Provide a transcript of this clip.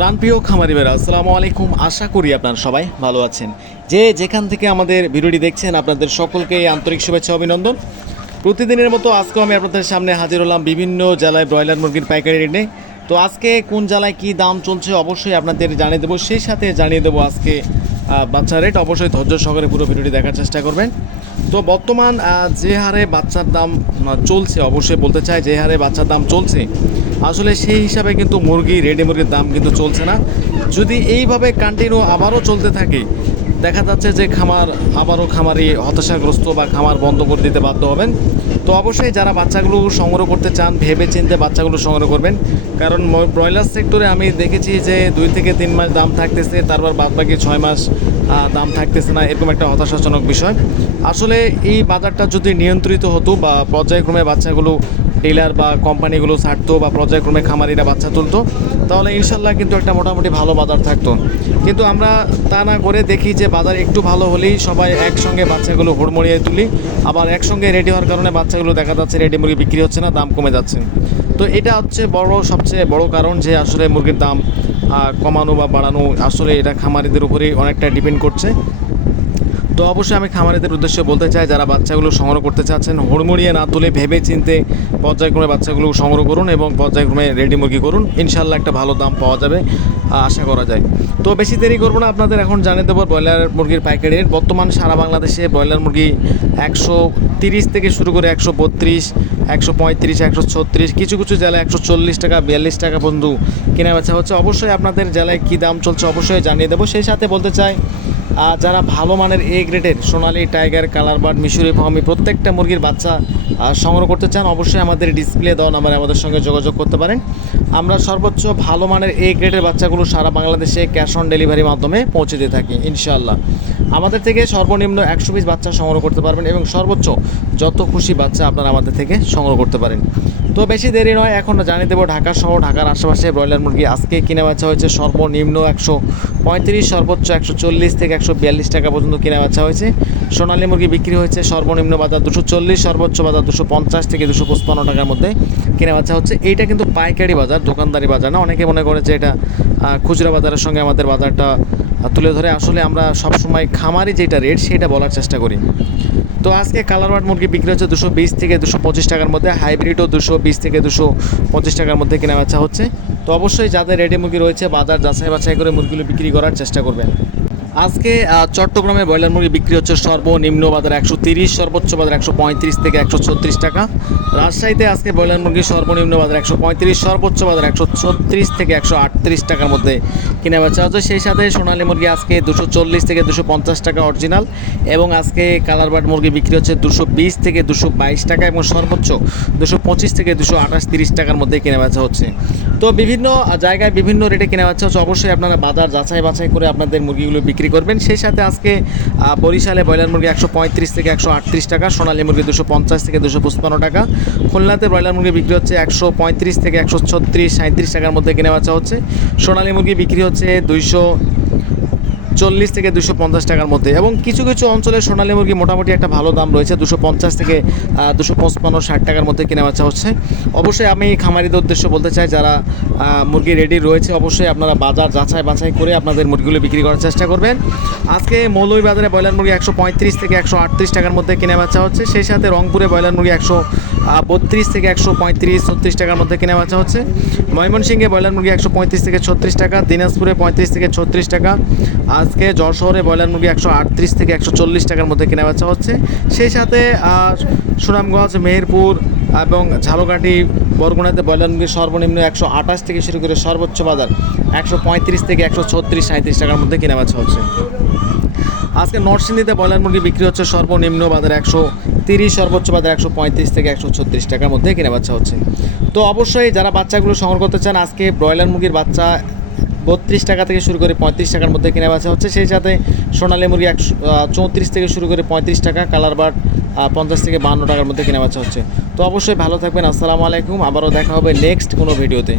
প্রাণপ্রিয় খামারি বেড়া আসসালামু আলাইকুম। আশা করি আপনারা সবাই ভালো আছেন। যে যেখান থেকে আমাদের ভিডিওটি দেখছেন, আপনাদের সকলকে আন্তরিক শুভেচ্ছা, অভিনন্দন। প্রতিদিনের মতো আজকেও আমি আপনাদের সামনে হাজির হলাম বিভিন্ন জেলায় ব্রয়লার মুরগির পাইকারি রেটে। তো আজকে কোন জেলায় কী দাম চলছে, অবশ্যই আপনাদের জানিয়ে দেবো। সেই সাথে জানিয়ে দেবো আজকে আহ, বাচ্চা রেট অবশ্যই ধৈর্য সহকারে পুরো ভিডিওটি দেখার চেষ্টা করবেন। তো বর্তমান যে হারে বাচ্চার দাম চলছে অবশ্যই বলতে চাই যে হারে বাচ্চার দাম চলছে আসলে সেই হিসাবে কিন্তু মুরগি রেডি মুরগির দাম কিন্তু চলছে না। যদি এইভাবে কন্টিনিউ আবারও চলতে থাকে দেখা যাচ্ছে যে খামার আবারও খামারি হতাশাগ্রস্ত বা খামার বন্ধ করে দিতে বাধ্য হবেন। তো অবশ্যই যারা বাচ্চাগুলো সংগ্রহ করতে চান ভেবে চিনতে বাচ্চাগুলো সংগ্রহ করবেন। কারণ ব্রয়লার সেক্টরে আমি দেখেছি যে দুই থেকে তিন মাস দাম থাকতেছে, তারপর বাদ বাকি ছয় মাস দাম থাকতেছে না, এরকম একটা হতাশাজনক বিষয়। আসলে এই বাজারটা যদি নিয়ন্ত্রিত হতো বা পর্যায়ক্রমে বাচ্চাগুলো ডিলার বা কোম্পানিগুলো ছাড়তো বা পর্যায়ক্রমে খামারিরা বাচ্চা তুলতো, তাহলে ইনশাল্লাহ কিন্তু একটা মোটামুটি ভালো বাজার থাকতো। কিন্তু আমরা তা না করে দেখি যে বাজার একটু ভালো হলেই সবাই একসঙ্গে বাচ্চাগুলো হুড়মড়িয়ে তুলি। আবার একসঙ্গে রেডি হওয়ার কারণে বাচ্চাগুলো দেখা যাচ্ছে রেডি মুরগি বিক্রি হচ্ছে না, দাম কমে যাচ্ছে। তো এটা হচ্ছে বড়, সবচেয়ে বড় কারণ যে আসলে মুরগির দাম কমানো বা বাড়ানো আসলে এটা খামারিদের উপরেই অনেকটা ডিপেন্ড করছে। তো অবশ্যই আমি খামারিদের উদ্দেশ্যে বলতে চাই, যারা বাচ্চাগুলো সংগ্রহ করতে চাচ্ছেন, হুড়মুড়িয়ে না তুলে ভেবে চিনতে পর্যায়ক্রমে বাচ্চাগুলো সংগ্রহ করুন এবং পর্যায়ক্রমে রেডি মুরগি করুন। ইনশাল্লাহ একটা ভালো দাম পাওয়া যাবে, আশা করা যায়। তো বেশি দেরি করব না, আপনাদের এখন জানিয়ে দেবো ব্রয়লার মুরগির পাইকারি রেট। বর্তমান সারা বাংলাদেশে ব্রয়লার মুরগি একশো তিরিশ থেকে শুরু করে একশো বত্রিশ একশো পঁয়ত্রিশ, একশো ছত্রিশ, কিছু কিছু জেলায় একশো চল্লিশ টাকা, বিয়াল্লিশ টাকা পর্যন্ত কেনা বেচা হচ্ছে। অবশ্যই আপনাদের জেলায় কী দাম চলছে অবশ্যই জানিয়ে দেবো। সেই সাথে বলতে চাই আর যারা ভালো মানের এ গ্রেডের সোনালি, টাইগার কালার বার্ড মিশরি, ফাহমি প্রত্যেকটা মুরগির বাচ্চা সংগ্রহ করতে চান, অবশ্যই আমাদের ডিসপ্লে দেওয়া নাম্বারে আমাদের সঙ্গে যোগাযোগ করতে পারেন। আমরা সর্বোচ্চ ভালো মানের এ গ্রেডের বাচ্চাগুলো সারা বাংলাদেশে ক্যাশ অন ডেলিভারির মাধ্যমে পৌঁছে দিয়ে থাকি, ইনশাআল্লাহ। আমাদের থেকে সর্বনিম্ন একশো পিস বাচ্চা সংগ্রহ করতে পারবেন এবং সর্বোচ্চ যত খুশি বাচ্চা আপনারা আমাদের থেকে সংগ্রহ করতে পারেন। তো বেশি দেরি নয়, এখন জানিয়ে দেবো ঢাকা সহ ঢাকার আশেপাশে ব্রয়লার মুরগি। আজকে কিনে বাচ্চা হয়েছে সর্বনিম্ন একশো পঁয়ত্রিশ, সর্বোচ্চ একশো চল্লিশ থেকে একশো বিয়াল্লিশ টাকা পর্যন্ত কিনে বাচ্চা হয়েছে। সোনালী মুরগি বিক্রি হয়েছে সর্বনিম্ন বাজার দুশো চল্লিশ, সর্বোচ্চ বাজার দুশো পঞ্চাশ থেকে দুশো পঁচপান্ন টাকার মধ্যে কিনে বাচ্চা হচ্ছে। এইটা কিন্তু পাইকারি বাজার, দোকানদারি বাজার না। অনেকে মনে করে যে এটা খুচরা বাজারের সঙ্গে আমাদের বাজারটা তুলে ধরে আসলে আমরা সবসময় খামারি যেটা রেট সেটা বলার চেষ্টা করি। তো আজকে কালারওয়ার্ড মুরগি বিক্রি হচ্ছে দুশো বিশ থেকে দুশো পঁচিশ টাকার মধ্যে হাইব্রিডও দুশো বিশ থেকে দুশো পঁচিশ টাকার মধ্যে কেনা বেচা হচ্ছে। তো অবশ্যই যাদের রেডি মুরগি রয়েছে, বাজার যাচাই বাছাই করে মুরগিগুলো বিক্রি করার চেষ্টা করবেন। আজকে চট্টগ্রামে ব্রয়লার মুরগি বিক্রি হচ্ছে সর্বনিম্ন বাজার একশো তিরিশ, সর্বোচ্চ বাজার একশো পঁয়ত্রিশ থেকে একশো ছত্রিশ টাকা। রাজশাহীতে আজকে ব্রয়লার মুরগি সর্বনিম্ন বাজার একশো পঁয়ত্রিশ, সর্বোচ্চ বাজার একশো ছত্রিশ থেকে একশো আটত্রিশ টাকার মধ্যে কিনে বেচা হচ্ছে। সেই সাথে সোনালী মুরগি আজকে দুশো চল্লিশ থেকে দুশো পঞ্চাশ টাকা অরিজিনাল এবং আজকে কালার বার্ড মুরগি বিক্রি হচ্ছে দুশো বিশ থেকে দুশো বাইশ টাকা এবং সর্বোচ্চ দুশো পঁচিশ থেকে দুশো আঠাশ তিরিশ টাকার মধ্যে কিনে বেচা হচ্ছে। তো বিভিন্ন জায়গায় বিভিন্ন রেটে কেনা হচ্ছে অবশ্যই আপনারা বাজার যাচাই বাছাই করে আপনাদের মুরগিগুলো বিক্রি করবেন। সেই সাথে আজকে বরিশালে ব্রয়লার মুরগি একশো পঁয়ত্রিশ থেকে একশো আটত্রিশ টাকা, সোনালী মুরগি দুশো পঞ্চাশ থেকে দুশো পঁচপান্ন টাকা। খুলনাতে ব্রয়লার মুরগি বিক্রি হচ্ছে একশো পঁয়ত্রিশ থেকে একশো ছত্রিশ সাঁত্রিশ টাকার মধ্যে কেনা বেচা হচ্ছে সোনালী মুরগি বিক্রি হচ্ছে দুইশো চল্লিশ থেকে দুশো পঞ্চাশ টাকার মধ্যে। এবং কিছু কিছু অঞ্চলে সোনালী মুরগি মোটামুটি একটা ভালো দাম রয়েছে, দুশো পঞ্চাশ থেকে দুশো পঁচপান্ন ষাট টাকার মধ্যে কেনা বেচা হচ্ছে। অবশ্যই আমি খামারিদের উদ্দেশ্য বলতে চাই, যারা মুরগি রেডি রয়েছে, অবশ্যই আপনারা বাজার যাচাই বাছাই করে আপনাদের মুরগিগুলো বিক্রি করার চেষ্টা করবেন। আজকে মৌলভীবাজারে ব্রয়লার মুরগি একশো পঁয়ত্রিশ থেকে একশো আটত্রিশ টাকার মধ্যে কেনা বেচা হচ্ছে। সেই সাথে রংপুরে ব্রয়লার মুরগি একশো বত্রিশ থেকে একশো পঁয়ত্রিশ, ছত্রিশ টাকার মধ্যে কেনা বেচা হচ্ছে। ময়মনসিংহে ব্রয়লার মুরগি একশো পঁয়ত্রিশ থেকে ছত্রিশ টাকা, দিনাজপুরে পঁয়ত্রিশ থেকে ছত্রিশ টাকা, আজকে যশোরে ব্রয়লার মুরগি একশো আটত্রিশ থেকে একশো চল্লিশ টাকার মধ্যে কেনা বেচা হচ্ছে। সেই সাথে সুনামগঞ্জ, মেহেরপুর এবং ঝালকাঠি, বরগুনাতে ব্রয়লার মুরগি সর্বনিম্ন একশো আঠাশ থেকে শুরু করে সর্বোচ্চ বাজার একশো পঁয়ত্রিশ থেকে একশো ছত্রিশ সাঁত্রিশ টাকার মধ্যে কেনা বেচা হচ্ছে। আজকে নরসিংদীতে ব্রয়লার মুরগি বিক্রি হচ্ছে সর্বনিম্ন বাজার একশো তিরিশ, সর্বোচ্চ বাজার একশো পঁয়ত্রিশ থেকে একশো ছত্রিশ টাকার মধ্যে কেনা বাচ্চা হচ্ছে। তো অবশ্যই যারা বাচ্চাগুলো সংগ্রহ করতে চান, আজকে ব্রয়লার মুরগির বাচ্চা বত্রিশ টাকা থেকে শুরু করে পঁয়ত্রিশ টাকার মধ্যে কেনা বেচা হচ্ছে। সেই সাথে সোনালি মুরগি একশো চৌত্রিশ থেকে শুরু করে পঁয়ত্রিশ টাকা, কালার বার্ড পঞ্চাশ থেকে বান্ন টাকার মধ্যে কেনা বেচা হচ্ছে। তো অবশ্যই ভালো থাকবেন, আসসালামু আলাইকুম, আবারও দেখা হবে নেক্সট কোনো ভিডিওতে।